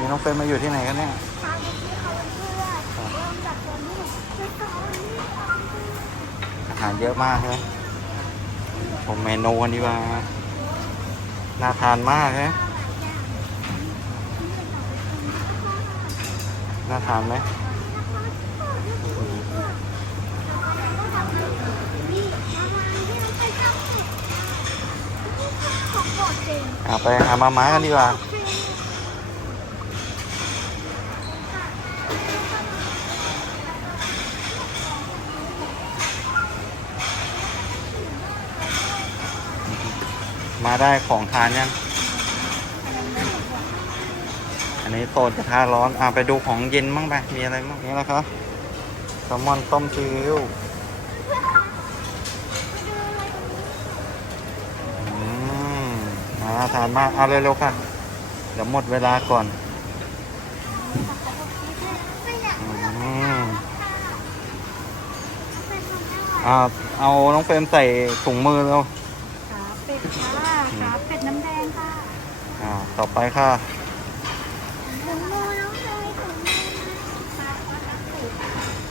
นี่น้องเฟรมมาอยู่ที่ไหนกันเนี่ยพาไปที่เขาเพื่อเริ่มจากตรงนี้ไปต่อนี่อาหารเยอะมากเลยผมเมนูกันดีกว่าน่าทานมากเลยน่าทานไหมนี่อาทาไปทำเนี่ยของโปรดเองอะไปหามาม้ากันดีกว่า มาได้ของทานยัง อันนี้โซนกระทะร้อนอะไปดูของเย็นบ้างไป มีอะไรบ้างนี่แหละครับแซลมอนต้มซีอิ๊วอืมน่าทานมาก เอาเร็วๆค่ะ เดี๋ยวหมดเวลาก่อนอืมอ่าเอาน้องเฟรมใส่ถุงมือแล้ว ขาเป็ดค่ะขาเป็ดน้ำแดงค่ะ อ่า ต่อไปค่ะถุงมือน้องเลยถุงมือค่ะ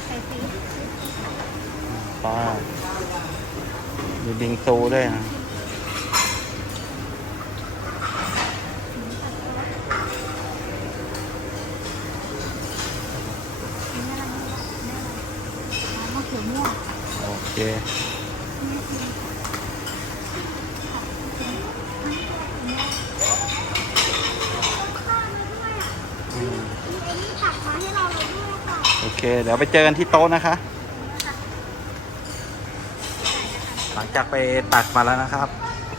ใส่สีปลามีบิงซูด้วยนะโอเค เค เดี๋ยวไปเจอกันที่โต๊ะนะคะ หลังจากไปตักมาแล้วนะครับ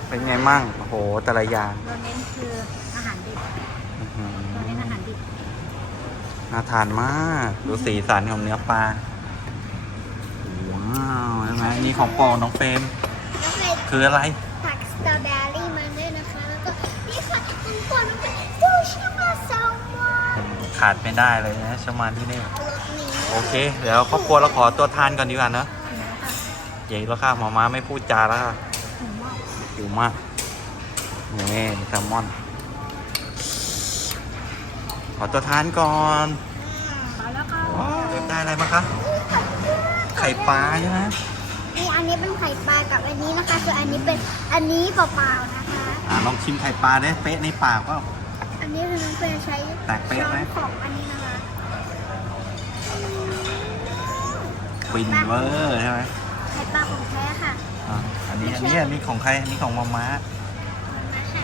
เป็นไงมั่ง โอ้โห แต่ละอย่างเราเน้นคืออาหารดิบอื้อหือเราเน้นอาหารดิบน่าทานมาก ดูสีสันของเนื้อปลา ว้าวใช่ไหมนี่ของโปรดน้องเฟรมแล้วใส่คืออะไร ตักสตรอเบอรี่มาด้วยนะคะ แล้วก็นี่ค่ะของโปรดน้องเป็นซูชิมาแซลมอนขาดไม่ได้เลยนะชมาที่นี่รสนี้ โอเค เดี๋ยวครอบครัวเราขอตัวทานก่อนดีกว่าเนอะใหญ่แล้วค่ะหมอม้าไม่พูดจาแล้วค่ะถึงว่าหิวมากนี่แซลมอน ขอตัวทานก่อนมาแล้วค่ะว้าวได้อะไรมาคะไข่ปลาใช่ไหมนี่อันนี้เป็นไข่ปลากับอันนี้นะคะส่วนอันนี้เป็นอันนี้เปล่าๆนะคะอ่าลองชิมไข่ปลาได้เป๊ะในปากว่าอันนี้คือน้องเฟยใช้แตกเป๊ะช้อไหมนของอันนี้นะ ฟินเวอร์ใช่ไหมไข่ปลาของแท้ค่ะอ่าอันนี้อันนี้อันนี้ของใครอันนี้ของมาม้ามันมาค่ะ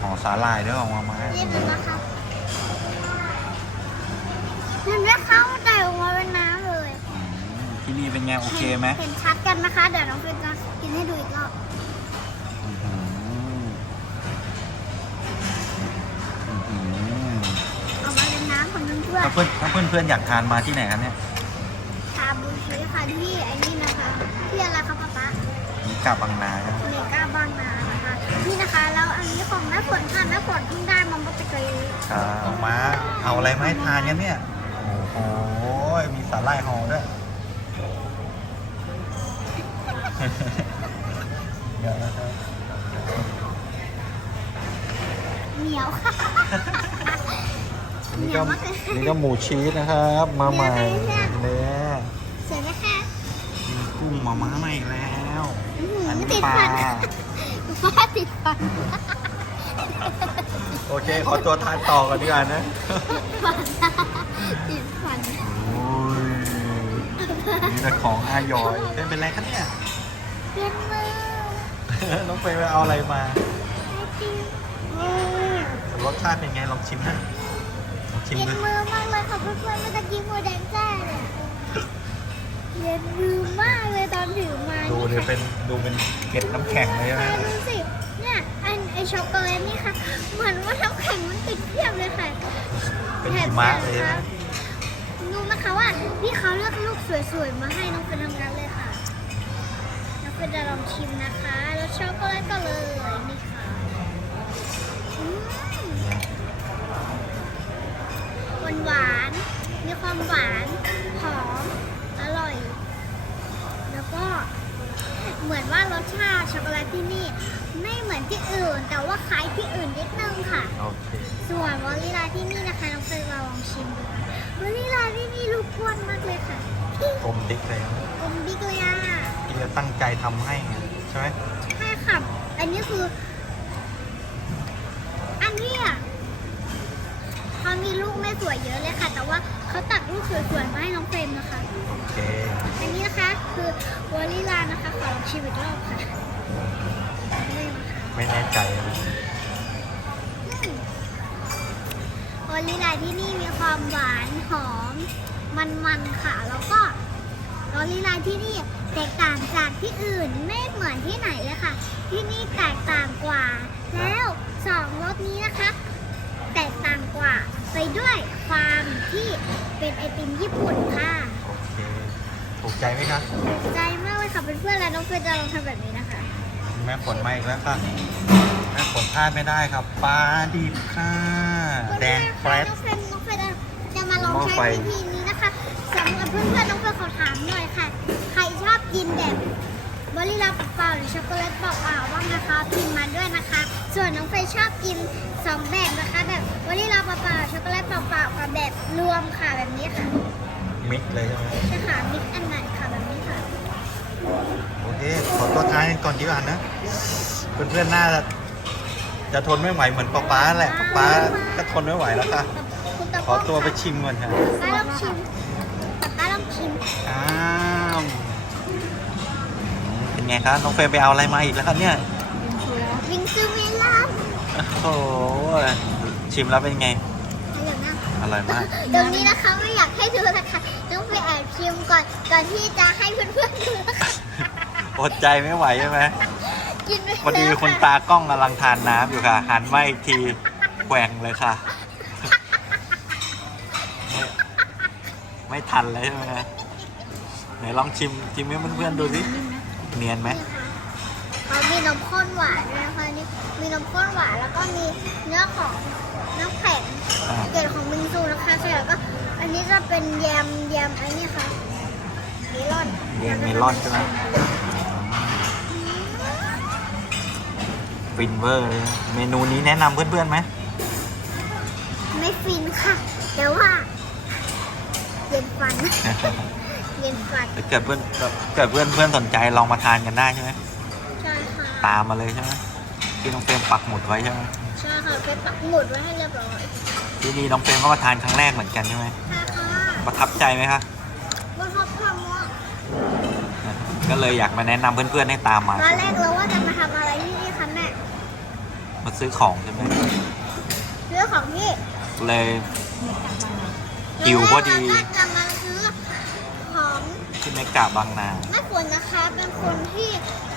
ของสาลายด้วยของมาม้านี่เป็นนะคะเห็นไหมคะมันแตกออกมาเป็นน้ำเลยอืมที่นี่เป็นไงโอเคไหมเห็นชัดกันนะคะ เดี๋ยวน้องเฟยจะกินให้ดูอีกรอบอื้อหืออื้อหือออกมาเป็นน้ำของเพื่อนถ้าเพื่อนถ้าเพื่อนเพื่อนๆอยากทานมาที่ไหนครับเนี่ยๆชาบูชิค่ะที่ไอ้นี่นะคะที่อะไรคะป๊าป๊านี่กาบบางนาครับเมกาบางนานะคะ นี่นะคะแล้วอันนี้ของน้าฝนค่ะน้าฝนเพิ่งได้มาเมื่อตะกี้ครับมาเอาอะไรมาให้ทานกันเนี่ยโอ้โหมีสาหร่ายห่อด้วยเดี๋ยวนะครับเหนียวค่ะนี่ก็นี่ก็หมูชีสนะครับ มาใหม่เนี่ยสวยไหมคะ มีกุ้งมาม้าใหม่อีกแล้วอื้อหือันนี้ติดปลาฟันป้าติดฟันโอเค ขอตัวทานต่อกันดีกว่านะฟันติดฟันโอ้ยมีแต่ของอายอยเป็นเป็นไรครับเนี่ยเป็นมือน้องเฟย์ไปเอาอะไรมา ไอติมรสชาติเป็นไงลองชิมนะลองชิมเย็นดู มือมากเลยค่ะเพื่อนๆเมื่อตะกี้มือแดงแจ้เลย เย็นมือมากเลยตอนถือมาดูเลยเป็นดูเป็นเกล็ดน้ำแข็งเลยใช่ไหมดูสิเนี่ยอันไอช็อกโกแลตนี่ค่ะเหมือนว่าน้ำแข็งมันติดเพียบเลยค่ะเป็นหิมะเลยใช่ไหมรู้ไหมคะว่าพี่เขาเลือกลูกสวยๆมาให้น้องเป็นทำงานเลยค่ะน้องเป็นจะลองชิมนะคะแล้วช็อกโกแลตก็เลยนี่ค่ะอืมหวานๆมีความหวานหอมอ ร่อย แล้วก็เหมือนว่ารสชาติช็อกโกแลตที่นี่ ไม่เหมือนที่อื่น แต่ว่าคล้ายที่อื่นนิดนึงค่ะ โอเค ส่วนวานวานิลาที่นี่นะคะน้องเฟยมาลองชิมดูวานิลาที่นี่ลูกอ้วนมากเลยค่ะกลมดิกเลยอมบิ๊กเลยอะ ที่จะตั้งใจทำให้ไงใช่ไหม ใช่ค่ะ อันนี้คืออันนี้อะเขามีลูกไม่ สวยเยอะเลยค่ะ แต่ว่าเขาตัดลูกสวยๆมาให้น้องเฟรมนะคะ โอเค อันนี้นะคะคือวอลลี่ลานะคะขอลองชิมอีกรอบค่ะนี่นะคะไม่แน่ใจนะอืมวอลลี่ลาที่นี่มีความหวานหอม มันๆค่ะ แล้วก็วอลลี่ลาที่นี่แตกต่างจากที่อื่นไม่เหมือนที่ไหนเลยค่ะ ที่นี่แตกต่างกว่า แล้วสองรสนี้นะคะ แตกต่างกว่า ไปด้วยความที่เป็นไอติมญี่ปุ่นค่ะโอเคถูกใจไหมครับใจมากเลยค่ะเพื่อนๆแล้วน้องเฟิร์นจะลองทำแบบนี้นะคะ แม่ฝนมาอีกแล้วค่ะแม่ฝนพลาดไม่ได้ครับปลาดิบค่ะ แดงแฟรชน้องเฟิร์นน้องเฟิร์นจะมาลองหม้อใช้ไฟวิธีนี้นะคะสำหรับเพื่อนๆน้องเฟิร์นขอถามหน่อยค่ะ ใครชอบกินแบบ บอลลี่ลาเปล่าๆหรือช็อกโกแลตเปล่าๆบ้างนะคะพิมพ์มาด้วยนะคะ ส่วนน้องเฟิร์นชอบกินสองแบบนะคะ แบบบอลลี่ลาเปล่าๆช็อกโกแลตเปล่าๆกับแบบรวมค่ะแบบนี้ค่ะมิกเลยใช่ไหมใช่ค่ะมิกอันไหนค่ะแบบนี้ค่ะ โอเค ขอตัวท้ายก่อนดีกว่านะ เพื่อนๆน่าจะจะทนไม่ไหวเหมือนป๊าป๊าแหละป๊าป๊าก็ทนไม่ไหวแล้วค่ะคุณตะขอตัวไปชิมก่อนค่ะป้าลองชิมป้าลองชิมอ้าวเป็น ไงครับน้องเฟรมไปเอาอะไรมาอีกแล้วครับเนี่ยวิงซูเมลอนโอ้โหชิมแล้วเป็นไงอะไรนะอร่อยมากตรงนี้นะคะไม่อยากให้ดูนะคะต้องไปแอบชิมก่อนก่อนที่จะให้เพื่อนๆดูนะคะอดใจไม่ไหวใช่ไหมกินไปพอดีแล้วคุณตากล้องกำลังทานน้ำอยู่ค่ะ หันมาอีกทีแกว่งเลยค่ะ ไม่ไม่ทันเลยใช่ไหมไหนลองชิมชิมให้เพื่อนๆดูสิ เนียนไหมเขามีนมข้นหวานด้วยนะคะนี่มีนมข้นหวานแล้วก็มีเนื้อของน้ำแข็งอ่าเกล็ดของมิงซูนะคะใช่แล้วก็อันนี้จะเป็นแยมแยมอันนี้ค่ะเมลอนเรียนเมลอนใช่ไหมฟินเวอร์เลยนะเมนูนี้แนะนำเพื่อนๆไหมไม่ฟินค่ะ แต่ว่าเย็นฟัน เย็นฟันถ้าเกิดเพื่อนเกิดเพื่อนเพื่อนสนใจลองมาทานกันได้ใช่ไหมใช่ค่ะตามมาเลยใช่ไหมที่น้องเฟรมปักหมุดไว้ใช่ไหมใช่ค่ะเป็นปักหมุดไว้ให้เรียบร้อยที่นี่น้องเฟรมก็มาทานครั้งแรกเหมือนกันใช่ไหมใช่ค่ะประทับใจไหมคะบนท็อปทำว่าก็เลยอยากมาแนะนำเพื่อนๆให้ตามมาตอนแรกเราว่าจะมาทำอะไรที่นี่คะแม่มาซื้อของใช่ไหมซื้อของที่เลยหิวพอดี เราก็จะมาซื้อของ ที่เมกาบางนาแม่ฝนนะคะเป็นคนที่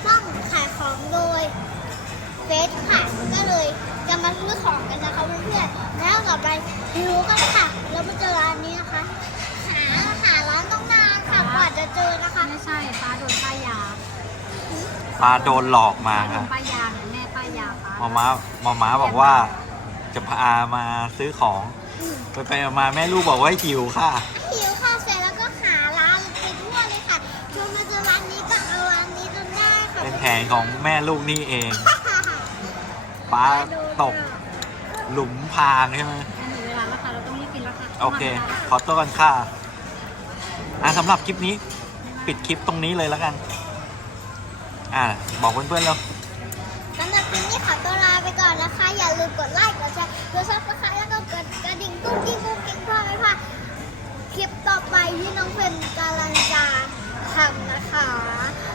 ต้องขายของโดยเฟซค่ะก็เลยจะมาซื้อของกันนะคะเพื่อนๆแล้วต่อไปรู้กันค่ะเรามาเจอร้านนี้นะคะ หาหาร้านต้องนานค่ะกว่าจะเจอนะคะไม่ใช่ป้าโดนป้ายยาปลาโดนหลอกมาป้าโดค่ะนป้ายยาเนี่ยแม่ป้ายยาป้าหมอม้าหมอม้าบอกว่าจะพามาซื้อของ อืมไปไปๆมาแม่ลูกบอกว่าหิวค่ะ หิวค่ะเสร็จแล้ว นแผนของแม่ลูกนี่เองปลาตกหลุมพรางใช่ไหมอันนี้เวลาแล้วค่ะเราต้องรีบกินแล้วค่ะโอเค ขอตัวกันค่ะอะสำหรับคลิปนี้ปิดคลิปตรงนี้เลยแล้วกัน อะ บอกเพื่อนๆแล้วสำหรับคลิปนี้ขอตัวลาไปก่อนนะคะ อย่าลืมกดไลค์กดแชร์กดซับสไครต์แล้วก็กดกระดิ่งกุ้งกิ้งกุ้งกิ้งเพื่อไม่พลาดคลิปต่อไปที่น้องเฟรนกำลังจะทำนะคะนี่ส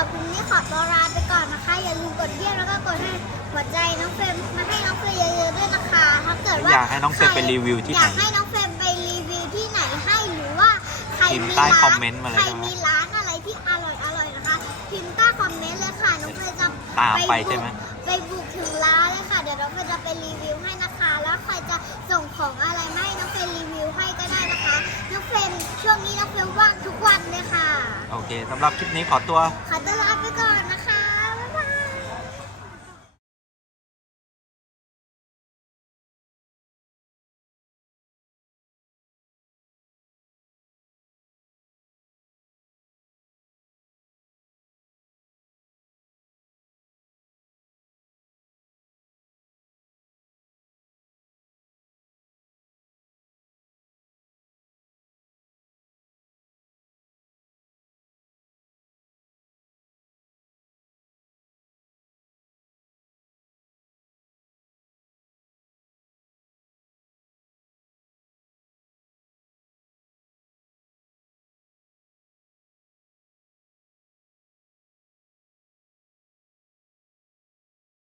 ำหรับคลิปนี้ขอตัวลาไปก่อนนะคะ อย่าลืมกดเยี่ยมแล้วก็กดให้หัวใจน้องเฟรมมาให้น้องเฟรมเยอะๆด้วยนะคะ ถ้าเกิดว่าอยากให้น้องเฟรมไปรีวิวที่ไหนอยากให้น้องเฟรมไปรีวิวที่ไหนให้หรือว่าใครพิมพ์มีใต้ร้านคอมเมนต์มาเลยใครได้ไหมมีร้านอะไรที่อร่อยอร่อยๆนะคะ พิมพ์ใต้คอมเมนต์เลยค่ะน้องเฟรมจะตามไปบุกใช่ไหมไปบุกถึงร้านเลยค่ะ เดี๋ยว น้องเฟรมจะไปรีวิวให้นะคะ แล้วใครจะส่งของอะไรมาให้น้องเฟรมรีวิวให้ก็ได้นะคะ น้องเฟรมช่วงนี้น้องเฟรมว่างทุกวันเลยค่ะ โอเคสำหรับคลิปนี้ขอตัว ขอตัวลาไปก่อน